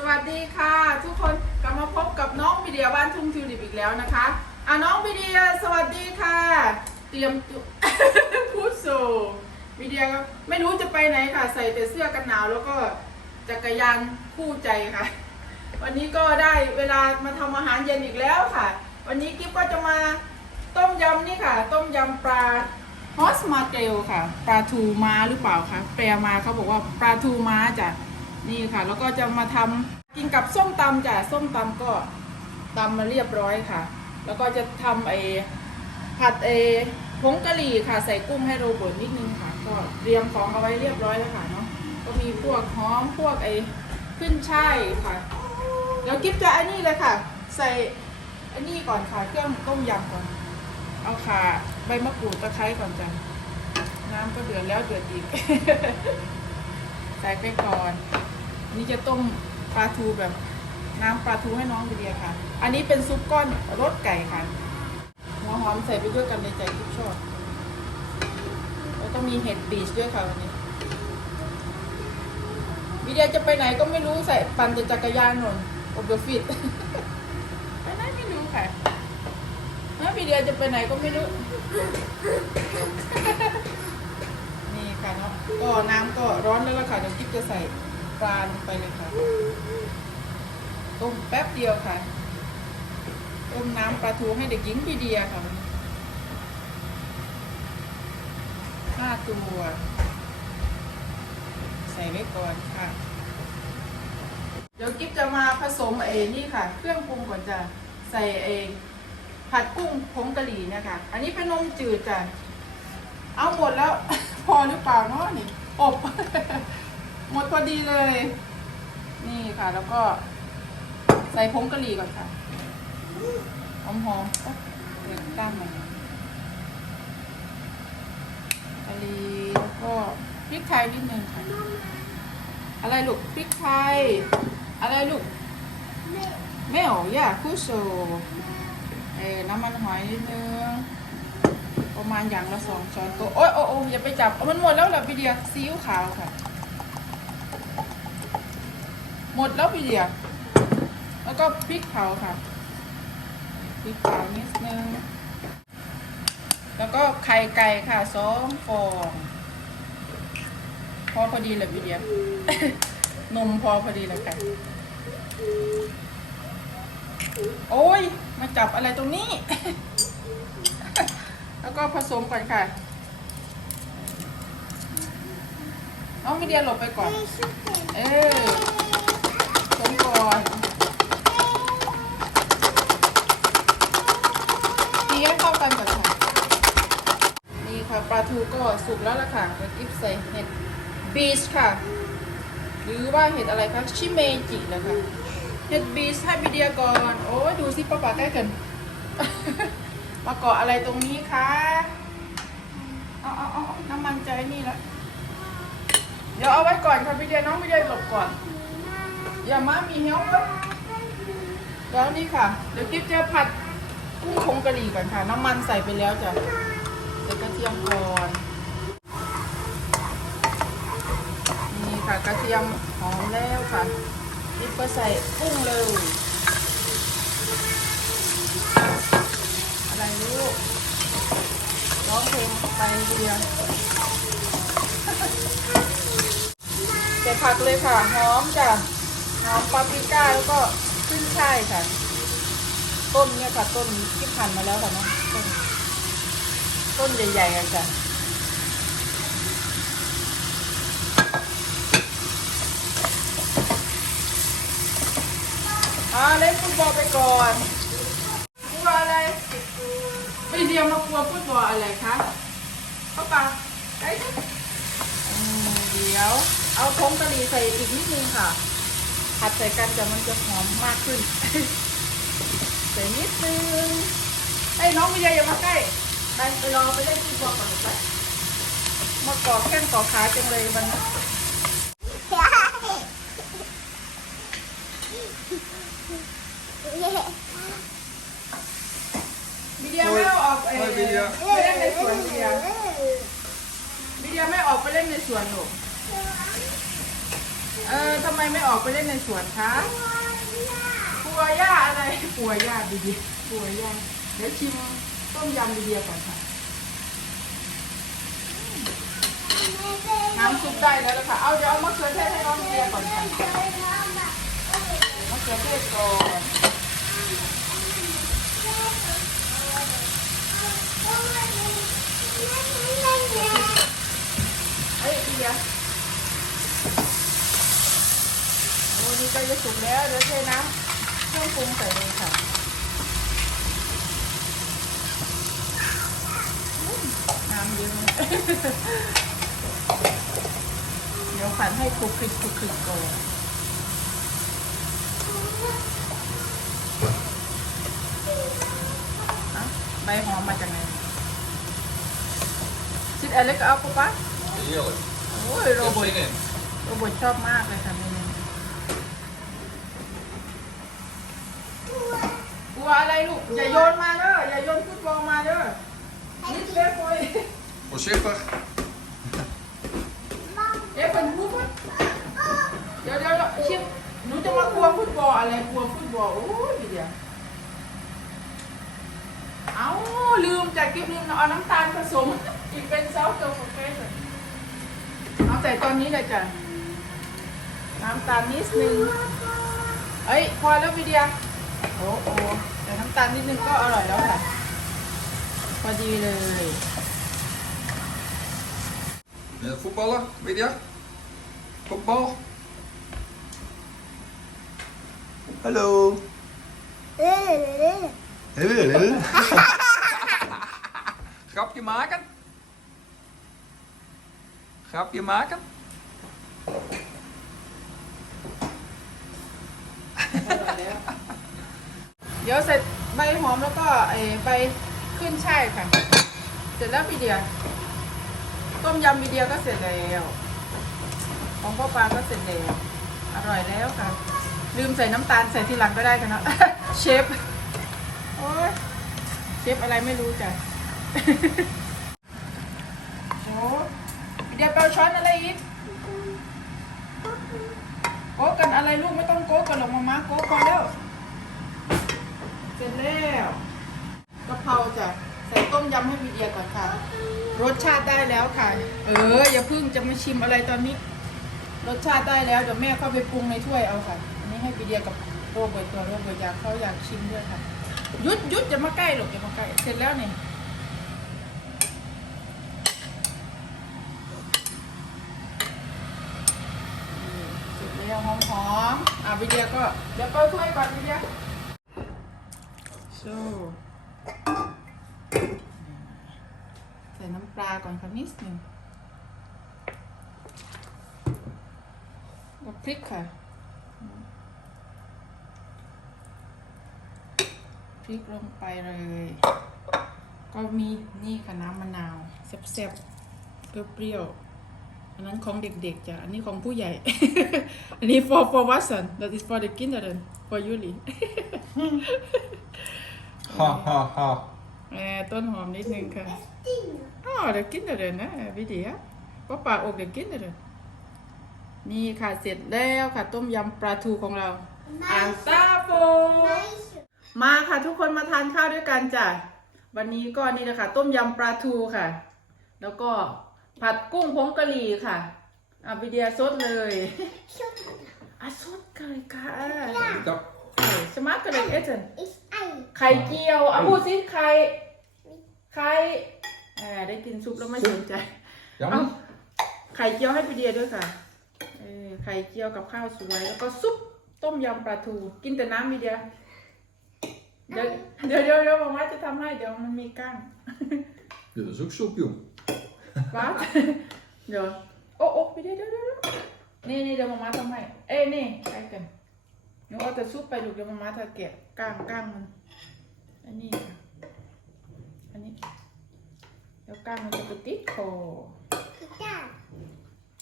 สวัสดีค่ะ ทุกคนกลับมาพบกับน้องวิเดียบ้านทุ่งทิวลิปอีกแล้วนะคะอะน้องวิเดียสวัสดีค่ะ เตรียมตัวพูดสู่วิเดียก็ไม่รู้จะไปไหนค่ะ ใส่แต่เสื้อกันหนาวแล้วก็จักรยานคู่ใจค่ะ วันนี้ก็ได้เวลามาทำอาหารเย็นอีกแล้วค่ะ วันนี้กิ๊บก็จะมาต้มยำนี่ค่ะ ต้มยำปลาฮอสมาเตลค่ะปลาทูม้าหรือเปล่าคะแปลมาเขาบอกว่าปลาทูม้าจ้ะ นี่ค่ะ แล้วก็จะมาทำกินกับส้มตำจ้ะส้มตำก็ตำมาเรียบร้อยค่ะ แล้วก็จะทำไอผัดไอผงกะหรี่ค่ะ ใส่กุ้งให้โรเบิร์ตนิดนึงค่ะ ก็เตรียมของเอาไว้เรียบร้อยแล้วค่ะเนาะก็มีพวกหอมพวกไอขึ้นช่ายค่ะเดี๋ยวกิ๊บจะอันนี้เลยค่ะ ใส่อันนี้ก่อนค่ะเครื่องต้มยำก่อน เอาค่ะใบมะกรูดตะไคร้ก่อนจ้ะน้ำก็เดือดแล้วเดือดอีก ใส่ไปก่อน นี่จะต้มปลาทูแบบน้ำปลาทูให้น้องวิเดียค่ะ อันนี้เป็นซุปก้อนรสไก่ค่ะ หัวหอมใส่ไปด้วยกันในใจที่ชอบแล้วก็มีเห็ดบีชด้วยค่ะวันนี้วิเดียจะไปไหนก็ไม่รู้ใส่ปั่นจักรยานหนุนอบเดฟิตไปไหนไม่รู้ค่ะแล้ววิเดียจะไปไหนก็ไม่รู้ ค่ะเนาะก็น้ำก็ร้อนแล้วล่ะค่ะเดี๋ยวกิ๊บจะใส่ปลาลงไปเลยค่ะต้มแป๊บเดียวค่ะต้มน้ำปลาทูให้เด็กหญิงวิเดียค่ะห้าตัว ใส่ไว้ก่อนค่ะ เดี๋ยวกิ๊บจะมาผสมเอนี่ค่ะ เครื่องปรุงก่อนจะใส่เองผัดกุ้งผงกะหรี่เนี่ยค่ะอันนี้เป็นนมจืดจ้ะ เอาหมดแล้ว พอหรือเปล่าเนาะนี่ อบ หมดพอดีเลย นี่ค่ะ แล้วก็ ใส่ผงกะหรี่ก่อนค่ะหอมหอมๆอ๊ะเดี๋ยวก้ามมันกะหรี่แล้วก็พริกไทยนิดนึงค่ะ อะไรลูกพริกไทย อะไรลูกไม่ออกย่าคุโซเออน้ำมันหอยนิดนึง ประมาณอย่างละสองช้อนโต๊ะโอ๊ยโอ้โอ้อย่าไปจับมันหมดแล้วเหรอพี่เดียซีอิ๊วขาวค่ะ หมดแล้วพี่เดียแล้วก็พริกเผาค่ะพริกเผานิดนึงแล้วก็ไข่ไก่ค่ะสองฟองพอพอดีเลยพี่เดียนมพอพอดีเลยค่ะโอ้ย มาจับอะไรตรงนี้ ก็ผสมก่อนค่ะน้องพี่เดียหลบไปก่อน เออผสมก่อนตีให้เข้ากันก่อนค่ะ นี่ค่ะปลาทูก็สุกแล้วล่ะค่ะเดี๋ยวกิ๊บใส่เห็ดบีชค่ะ หรือว่าเห็ดอะไรคะชิเมจินะคะ เห็ดบีชให้บีเดียก่อน โอ้ยดูสิป้าป๋าใกล้กัน มาเกาะอะไรตรงนี้คะเอาเอาเอาเอน้ำมันใจนี่ละเดี๋ยวเอาไว้ก่อนค่ะบีเดียน้องบีเดียหลบก่อน อย่ามามีเฮลป์แล้วนี่ค่ะ เดี๋ยวกิ๊บจะผัดกุ้งผงกะหรี่ก่อนค่ะ น้ำมันใส่ไปแล้วจ้ะใส่กระเทียมก่อนนี่ค่ะกระเทียมหอมแล้วค่ะนี่ก็ใส่กุ้งเลย อะไร ลูกร้องเพลงไปเรียนใส่ผักเลยค่ะ หอมจ้ะ หอมปาปริก้าแล้วก็ขึ้นช่ายค่ะ ต้นเนี่ยค่ะ ต้นที่ผ่านมาแล้วค่ะเนาะต้นต้นใหญ่ๆอะจ้ะอ่าเล่นฟุตบอลไปก่อนกลัวอะไร ไปเดียวมากลัวฟุตบอลอะไรคะเข้าปะไอ้อืมเดี๋ยว เอาผงกะหรี่ใส่อีกนิดนึงค่ะผัดใส่กันจะมันจะหอมมากขึ้นใส่นิดนึงไอ้ยน้องไม่ใหญ่อย่ามาใกล้ไปไปรอไปเล่นฟุตบอลก่อนไปมาเกาะแข้งเกาะขาจังเลยวันนี้วิเดียไม่เอาออกเอไม่วิเดียไปเล่นในสวนวิเดียวิเดียไม่ออกไปเล่นในสวนหรอกเออทำไมไม่ออกไปเล่นในสวนคะกลัวหญ้าอะไรกลัวหญ้าดีๆกลัวหญ้าเดี๋ยวชิมต้มยำดีเดียก่อนค่ะน้ำซุปได้แล้วล่ะค่ะเอาเดี๋ยวเอามะเขือเทศให้น้องดีเดียก่อนค่ะมะเขือเทศก่อน เอ้ยดีเดียโอ้นี่กล้จะสุกแล้วเดี๋ยวเทน้ำเครื่องปรุงใส่เลยค่ะอืมน้ำเยอะเลยเดี๋ยวผัดให้คลุกคลิกคลุกคลิกก่อนอะใบหอมมาจากไหน ชิดอะไรก็เอาปุ๊บปะ Heerlijk. โอ้ยโร Ik บอ heb ท zin in. โรบอทชอบมากเลยค่ะเมนูกลัวอะไรลูก อย่าโยนมาเด้อ อย่าโยนฟุตบอลมาเด้อนิดเล็กเลย Voorzichtig. เอ๊ะเป็นผู้ปะเดี๋ยวเดี๋ยวชิมหนูจะมากลัวฟุตบอลอะไรกลัวฟุตบอลโอ้ยเดี๋ยวเอาลืมจากกิ๊บลืมเอาน้ำตาลผสม อีกเป็นซอสเกลือของเฟสเลยเอาใส่ตอนนี้เลยจ้ะน้ำตาลนิดนึงเอ้ยพอแล้ววิเดียโอ้โหแต่น้ำตาลนิดนึงก็อร่อยแล้วค่ะ พอดีเลย Wil je voetballen, Lydia? Voetbal? Hallo. Grapje maken? Grapje maken? เดี๋ยวใส่ใบหอมแล้วก็ไอ้ใบขึ้นช่ายค่ะ เสร็จแล้วพี่เดียต้มยำพี่เดียก็เสร็จแล้วของพ่อปลาก็เสร็จแล้วอร่อยแล้วค่ะ ลืมใส่น้ำตาลใส่ทีหลังก็ได้กันเนะเชฟโอ้ยเชฟอะไรไม่รู้จ้ะ โอ้พี่เดียไปเอาช้อนอะไรอีก โก๊กกัน อะไรลูกไม่ต้องโก๊กกันหรอกมาม่าโก๊กพอแล้ว เสร็จแล้วกะเพราจ้ะใส่ต้มยำให้วีเดียก่อนค่ะ รสชาติได้แล้วค่ะ เออ อย่าเพิ่งจะมาชิมอะไรตอนนี้ รสชาติได้แล้วเดี๋ยวแม่เข้าไปปรุงในถ้วยเอาค่ะ อันนี้ให้วีเดียกับโรเบิร์ตตัวโรเบิร์ตอยากเขาอยากชิมด้วยค่ะ ยุดยุดอย่ามาใกล้หรอกอย่ามาใกล้ เสร็จแล้วนี่เสร็จแล้วหอมๆอะ วีเดียก็เดี๋ยวก็ถ้วยก่อนวีเดีย so ใส่น้ำปลาก่อนค่ะนิดหนึ่งแล้วพริกค่ะ พริกลงไปเลย ก็มีนี่ค่ะน้ำมะนาวแซ่บๆเปรี้ยวๆ อันนั้นของเด็กๆจ้ะ อันนี้ของผู้ใหญ่ อันนี้ for for Watson that is for the kindergarten for Yuli Ha ha ha. แหมต้นหอมนิดนึงค่ะ อ๋อเดี๋ยวกินเดี๋ยวนะวิเดียป้าป่าอกเดี๋ยวกินเดี๋ยวนี่ค่ะเสร็จแล้วค่ะ ต้มยำปลาทูของเราอ่างตาโฟมาค่ะทุกคนมาทานข้าวด้วยกันจ้ะ วันนี้ก็นี่นะคะต้มยำปลาทูค่ะ แล้วก็ ผัดกุ้งผงกะหรี่ค่ะอะวิเดียซดเลยอะซดกันเลยค่ะ Dat เออสมาร์ทกันเลยเอเจน is ei. ไข่เจียวอะพูดสิไข่ไข่อ่าได้กินซุปแล้วไม่สนใจ เอา jammer. ไข่เจียวให้พี่เดียด้วยค่ะเออไข่เจียวกับข้าวสวย แล้วก็ซุปต้มยำปลาทู กินแต่น้ำพี่เดียเดี๋ยวเดี๋ยวเดี๋ยวเดี๋ยวมาม่าจะทำให้เดี๋ยวมันมีก้าง Dit is ook soep, jong. ว้าเดี๋ยวโอ้โอ้พี่เดียเดี๋ยวเดี๋ยวเดี๋ยวนี่นี่เดี๋ยวมาม่าทำให้เอ้ยนี่ไปกันหนูเอาแต่ซุปไปลูกเดี๋ยวมาม่าจะแกะก้างก้างมัน อันนี้ค่ะอันนี้เดี๋ยวก้างมันจะไปติดคอ Kita.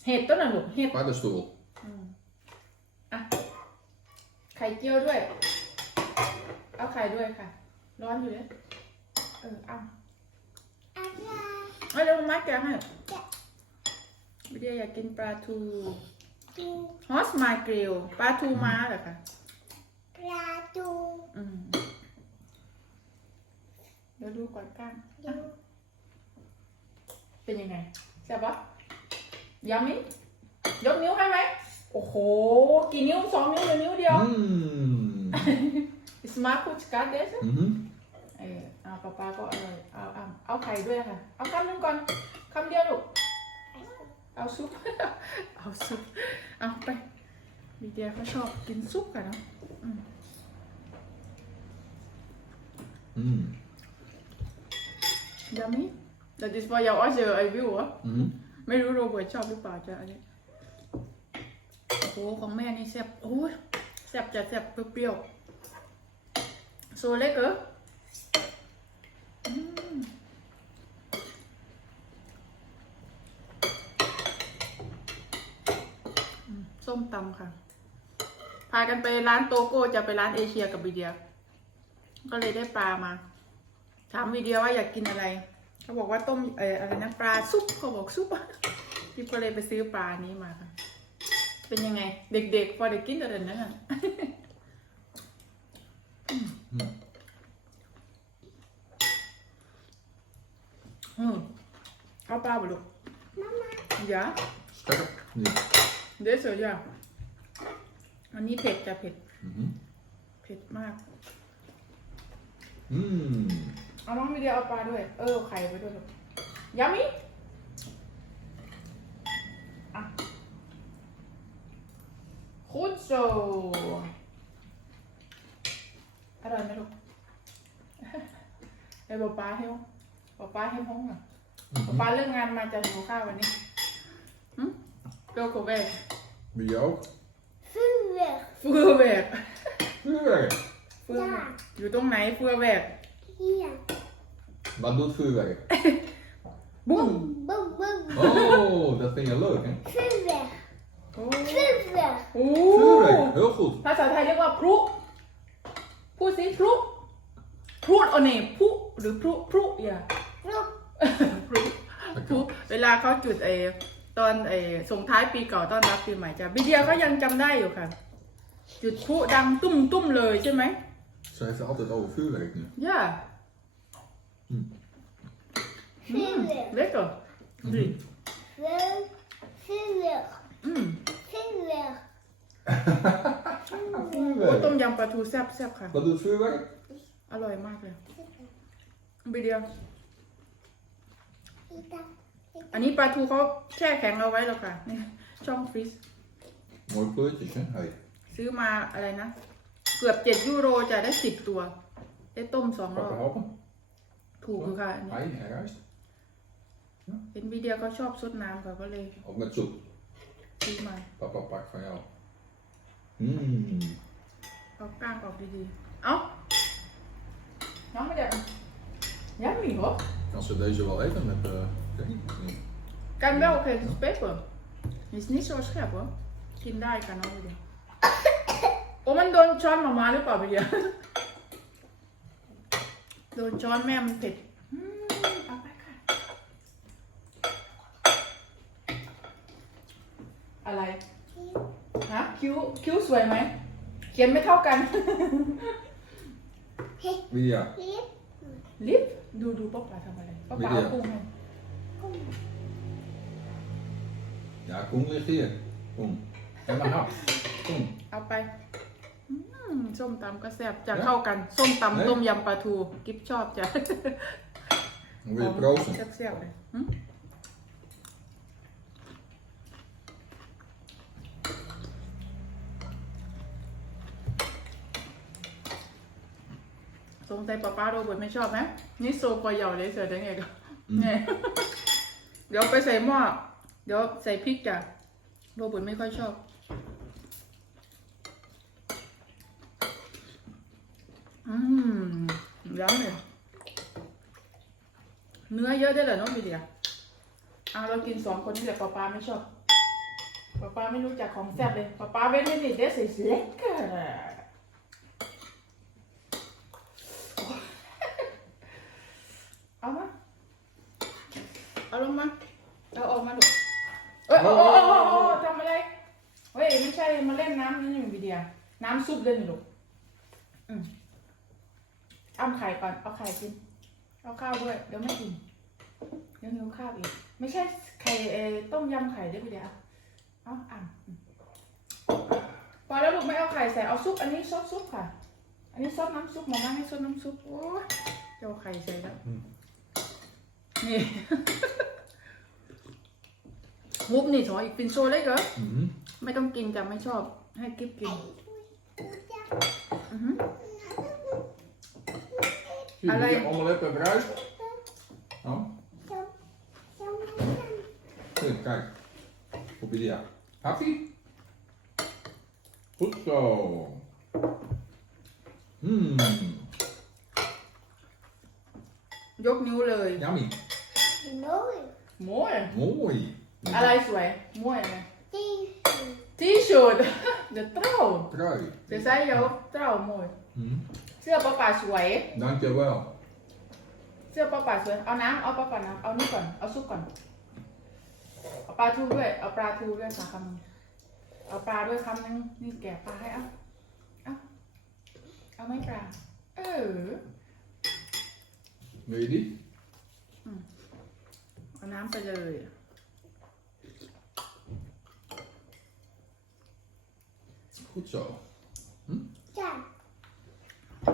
เห็ดต้นน่ะลูกเห็ด Paddenstoel. อืมอะไข่เจียวด้วย เอาไข่ด้วยค่ะ ร้อนอยู่เลยเออเอา Ada. เอาเดี๋ยวมาแกะให้แกะวิเดียอยากกินปลาทูตูฮอสมากริลปลาทูม้าเหรอคะปลาตูอืมเดี๋ยวดูก่อนก้างดูเป็นยังไงแซ่บปะยำมิยกนิ้วให้ไหมโอ้โห กี่นิ้วสองนิ้วหรือนิ้วเดียว Mm. Smaak goed, skat deze? Mhm. เออเอาปลาปลาก็อร่อยเอาเอาเอาไข่ด้วยค่ะ เอาคำหนึงก่อนคำเดียวลูกเอาซุป เอาซุป เอาไปลีเดียเขาชอบกินซุปกันเนาะ Mm. ยามิ Dat is voor jou als je hij wil hoor. Mhm. ไม่รู้โรเบิร์ตชอบหรือเปล่าจะอันนี้โอ้โหของแม่นี่แซ่บโอ้ยแซ่บจะแซ่บเปรี้ยวๆโซเล็กเหรออืมอืมส้ม ตำค่ะ พากันไปร้านโตโก้จะไปร้านเอเชียกับวีเดีย ก็เลยได้ปลามา ถามวีเดียว่าอยากกินอะไร เขาบอกว่าต้มเอออะไรนะปลาซุปเขาบอกซุปพี่ก็เลยไปซื้อปลานี้มาค่ะ เป็นยังไง เด็กๆ พอได้กินแต่เดินนั่นน่ะ Mm. อืมเอาปลาบุลูกมามาอย่า Sterk? Nee. เดี๋ยวเสีย อย่าอันนี้เผ็ดจะเผ็ด Mhm. เผ็ดมาก Mm. เอาน้องมีเดียเอาปลาด้วย เออเอาไข่ไปด้วยลูกยามิอะ goed zo อร่อยไหมลูก เดี๋ยวป๊าป๊าให้ป๊าป๊าให้ห้องอะป๊า Mhm. ป๊าเลิกงานมาจะหิวข้าววันนี้หึเปรี้ยวกว่าแบก Wie ook? ฟื้นเวกเฟือแบก Vuurwerk. เฟือแบกอยู่ตรงไหนเฟือแบกเฮีย Wat doet vuurwerk? บุ้มบึ้มบึ้ม Oh, dat vind je leuk, hè? ฟื้นเวกโอ้ฟื้นเวกโอ้ Vuurwerk, heel goed. ภาษาไทยเรียกว่าพลุพูดสิพลุพลุโอเน่พลุหรือพลุพลุอย่า ลูกพลุพลุเวลาเขาจุดเออตอนเออส่งท้ายปีเก่าต้อนรับปีใหม่จ้ะบิเดียก็ยังจำได้อยู่ค่ะ จุดพลุดังตุ้มตุ้มเลยใช่ไหม Ze heeft het altijd over vuurwerk nu. ย่าฟื้นเวกเล็กเหรอดีฟื้นฟื้นเวกอืมฟื้นเวกโอ้ต้ม Vuurwerk. ยำปลาทูแซ่บแซ่บค่ะ Wat doet vuurwerk? อร่อยมากเลยบิเดียอีตาอันนี้ปลาทูเขาแช่แข็งเอาไว้แล้วค่ะนี่ช่องฟรีซ Mooi kleurtjes, hè? Hey. ซื้อมาอะไรนะ เกือบเจ็ดยูโรจะได้สิบตัว ได้ต้มสองรอบ Papa helpen? ถูกอยู่ค่ะอันนี้ Hij, hij ruist. เห็นวิดีโอเขาชอบซดน้ำค่ะก็เลย Ook met soep. ซื้อมา Papa pakt van jou. Mmm. เอาก้างออกดีๆ เอ้า น้องไม่ได้ยังมีเหรอ Kan ze deze wel eten met eh thee? Nee. กัน wel oké peper is niet zo scherp hoor กินได้ค่ะน้องวิดีโอ้ มันโดนช้อนมามาหรือเปล่าวิดีโดนช้อนแม่มันเผ็ดอืมเอาไปค่ะ อะไร ฮะ คิ้ว คิ้วสวยไหม เขียนไม่เท่ากัน Lydia, ลิฟลิฟต์ดูดูป้าป๋าทำอะไรป้าป๋าเอากุ้งให้กุ้ง ja, Koen ligt hier. Koen. En maar hap. Koen. เอาไปอื มส้มตำก็แซ่บจะ Ja? เข้ากัน ส้ม Nee? ตำต้มยำปลาทู กิฟชอบจ้ะ Dan wil je proosten. แซ่บๆเลยหึ สงสัยป้าป้าโรเบิร์ตไม่ชอบไหมนี่โซกว่าเหยาเลยเสือได้ไงก็อืมเนี่ยเดี๋ยวไปใส่หม้อเดี๋ยวใส่พริกจ้ะโรเบิร์ตไม่ค่อยชอบ อืมย้ำเลยเนื้อเยอะได้เหรอน้องบีเดียอะเรากินสองคนนี่แหละป๊าป๊าไม่ชอบป๊าป๊าไม่รู้จักของแซ่บเลยป๊าป๊าเว้นไม่ติดเดสเล็กเกอร์เอามาเอาลงมาเอาออกมาลูกเอ้ยโอ้โอ้โอ้โอ้ทำอะไรมาเล่นน้ำนี่อยู่วิเดียน้ำซุปเลยนี่ลูกอืม เอาไข่ก่อน เอาไข่กิน เอาข้าวด้วย เดี๋ยวไม่กิน เดี๋ยวหิวข้าวอีก ไม่ใช่ไข่เออต้มยำไข่ด้วยวิเดียเอาอะอืมพอแล้วลูกไม่เอาไข่ใส่ เอาซุป อันนี้ซดซุปค่ะ อันนี้ซดน้ำซุปหมอมาให้ซดน้ำซุป โอ้ยจะเอาไข่ใส่แล้วอืมนี่ มุกนี่ถอยอีกเป็นโซเล็กเหรอ Mhm. ไม่ต้องกินจ้ะไม่ชอบ ให้กิ๊บกิน อือหือ Zie je Alleen- die omelet en bruis? Oh, hier, kijk. Op Lydia. Happy? Goed zo. Mmm, ยกนิ้วเลย yummy. Mooi. โม้ย Mooi. อะไรสวยม้วยอะไร Die. ที่สุด เดี๋ยวเต้า Trui. เดี๋ยวใส่เดี๋ยวเต้าม้วย Mhm. เสื้อป้าป่าสวย Dankjewel. เสื้อป้าป่าสวย เอาน้ำเอาป้าป่าน้ำเอานี่ก่อน เอาซุปก่อน เอาปลาทูด้วย เอาปลาทูด้วยค่ะคำนึงเอาปลาด้วยคำนึงนี่แกะปลาให้เอาเอาเอาไหม่ปลา เออ Wil je die? เอาน้ำไปเลย Goed zo. Ja.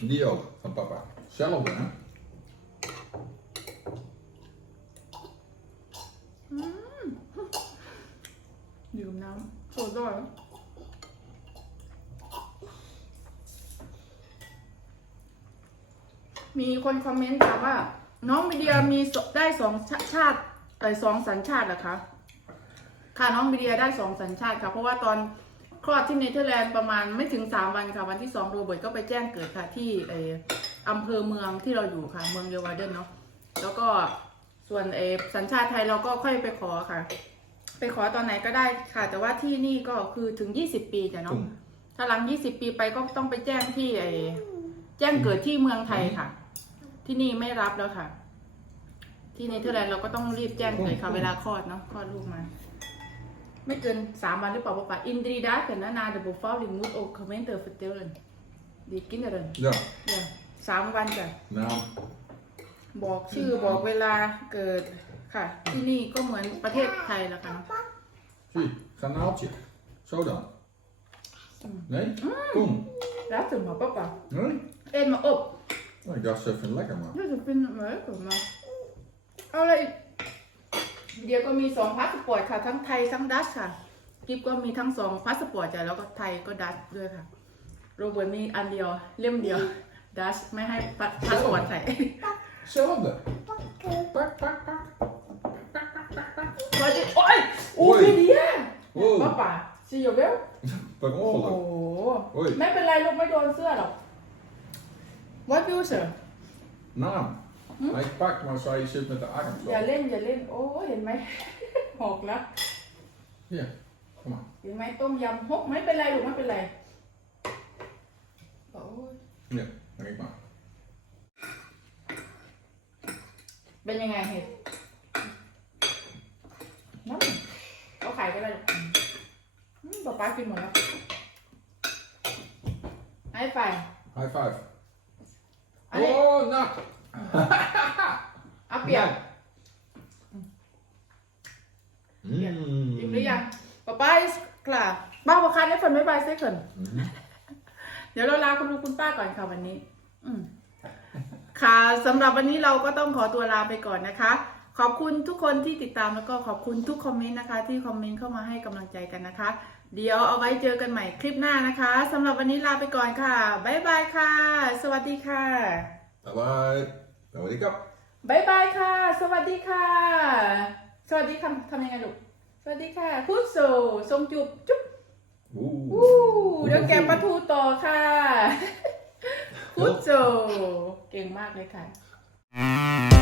Die ook, van papa. Hetzelfde, hè? ดื่มน้ำโซดามีคนคอมเมนต์ถามว่า น้องมีเดียมีได้สองชาติเออสองสัญชาติเหรอคะ ค่ะน้องมีเดียได้สองสัญชาติค่ะ เพราะว่าตอน คลอดที่เนเธอร์แลนด์ประมาณไม่ถึงสามวันค่ะวันที่สองโรเบิร์ตก็ไปแจ้งเกิดค่ะที่เอออำเภอเมืองที่เราอยู่ค่ะเมืองเยาวาเดนเนาะแล้วก็ส่วนเออสัญชาติไทยเราก็ค่อยไปขอค่ะ ไปขอตอนไหนก็ได้ค่ะ แต่ว่าที่นี่ก็คือถึง 20 ปีจ้ะเนาะ Kom. ถ้าหลัง 20 ปีไปก็ต้องไปแจ้งที่ไอแจ้งเกิดที่เมืองไทยค่ะ ที่นี่ไม่รับแล้วค่ะ ที่เนเธอร์แลนด์เราก็ต้องรีบแจ้งเกิดค่ะเวลาคลอดเนาะคลอดลูกมา ไม่เกินสามวันหรือเปล่าป้าอินดรีดาเป็นนาเดบุฟฟอลิมูดโอคอมเมนเตอร์ฟเตอร์ดีกินเดรน Ja, เดี๋ยวสามวันจ้ะ naam. บอกชื่อบอกเวลาเกิดค่ะ ที่นี่ก็เหมือนประเทศไทยแล้วค่ะเนาะ Zie, garnaaltje. Zo dan. Nee? Kom. รับถึงหมอป้าป่า Nee? เอ็นมาอบ Oh, ik dacht ze even lekker man. น่าจะเป็นเหมือนผมมาเอาอะไรอีก เดียวก็มีสองพาสปอร์ตค่ะ ทั้งไทยทั้งดัชค่ะกิฟก็มีทั้งสองพาสปอร์ตจ้ะแล้วก็ไทยก็ดัชด้วยค่ะ โรเบิร์ตมีอันเดียวเล่มเดียวดัชไม่ให้พาพาสปอร์ตใส่ Hetzelfde. Pakken. Pak, pak, pak. พอจะโอ้ยโอ้โอ้ยยเดีย ป้า Wow, ป่าซีโยเวล per โอ้โห ongeluk. โอ้ยไม่เป็นไรลูกไม่โดนเสื้อหรอก What do you sir Naam. Hij pakt, maar zij zit met de arm อย่า zo. เล่นอย่าเล่นโอ้ยเห็นไหม หกแล้ว Hier, kom maar. เห็นไหมต้มยำหกไม่เป็นไรลูกไม่เป็นไรโอ้ย Hier, drink maar. เป็นยังไงเห็ดน้ำเอาไข่ก็ได้ลูกอืมป๊าป๊ากินหมดแล้วไอ้ไฟ High five. อันนี้ Oh, nat. เอาเปรียบ Mm. อิ่มหรือยังป๊าป๊า is klar บ้าประคันให้ฝนไม่บายเซ็กอน Mhm. เดี๋ยวเราลาคุณลุงคุณป้าก่อนค่ะวันนี้ อืมค่ะสำหรับวันนี้เราก็ต้องขอตัวลาไปก่อนนะคะ ขอบคุณทุกคนที่ติดตามแล้วก็ขอบคุณทุกคอมเมนต์นะคะ ที่คอมเมนต์เข้ามาให้กำลังใจกันนะคะ เดี๋ยวเอาไว้เจอกันใหม่คลิปหน้านะคะสำหรับวันนี้ลาไปก่อนค่ะบ๊ายบายค่ะ สวัสดีค่ะ Bye bye. Sawadee kap. บ๊ายบายค่ะ สวัสดีค่ะ สวัสดีค่ะทำยังไงลูก สวัสดีค่ะพูดโซทรงจุบจุ๊บ Oeh. อู้เดี๋ยวแกะปลาทูต่อค่ะพุทโจเก่งมากเลยค่ะ